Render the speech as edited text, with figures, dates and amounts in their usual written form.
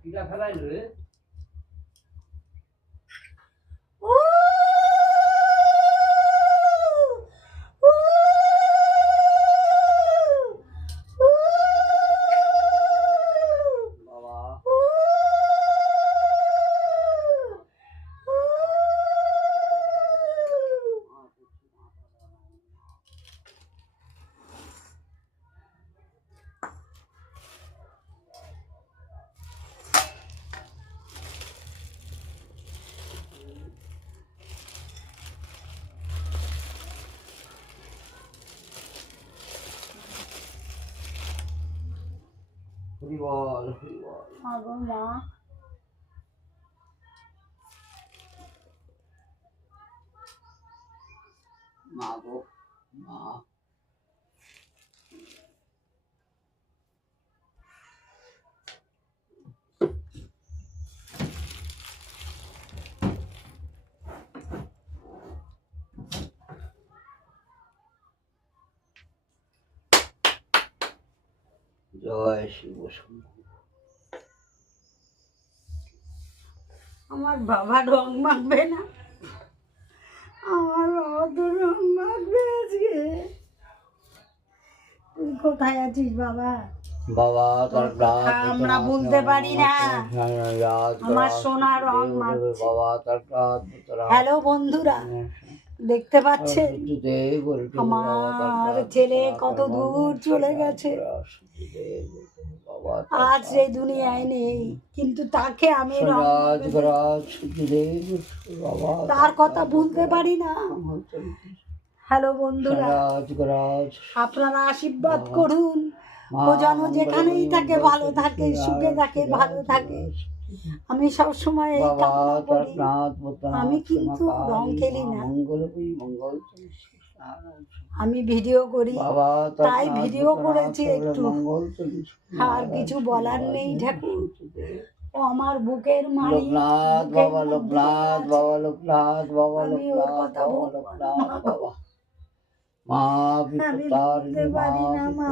কিটা ফেলাই রে বল মা মা গো মা জয় শিব শম্ভু। আমার বাবা রং মাখবে না, আমার বাবা তো রং মাখবে আজকে। তুই কোথায় আছিস বাবা? বাবা তার কথা আমরা বলতে পারি না। আমার সোনা রং মাখছে। বাবা তার হ্যালো বন্ধুরা, দেখতে পাচ্ছেন আমার ছেলে কত দূর চলে গেছে, আজ এই দুনিয়ায় নেই, কিন্তু তাকে আমি তার কথা ভুলতে পারি না। হ্যালো বন্ধুরা, আপনারা আশীর্বাদ করুন, ও যেন যেখানেই থাকে ভালো থাকে, সুখে থাকে, ভালো থাকে। আমি সবসময় এই কামনা করি। আমি কিন্তু রং খেলি না, আমি ভিডিও করি, তাই ভিডিও করেছি একটু, আর কিছু বলার নেই ঠাকুর। ও আমার বুকের মালিক, আমি ওর কথা বলবো না। আমি বলতে পারি না মা।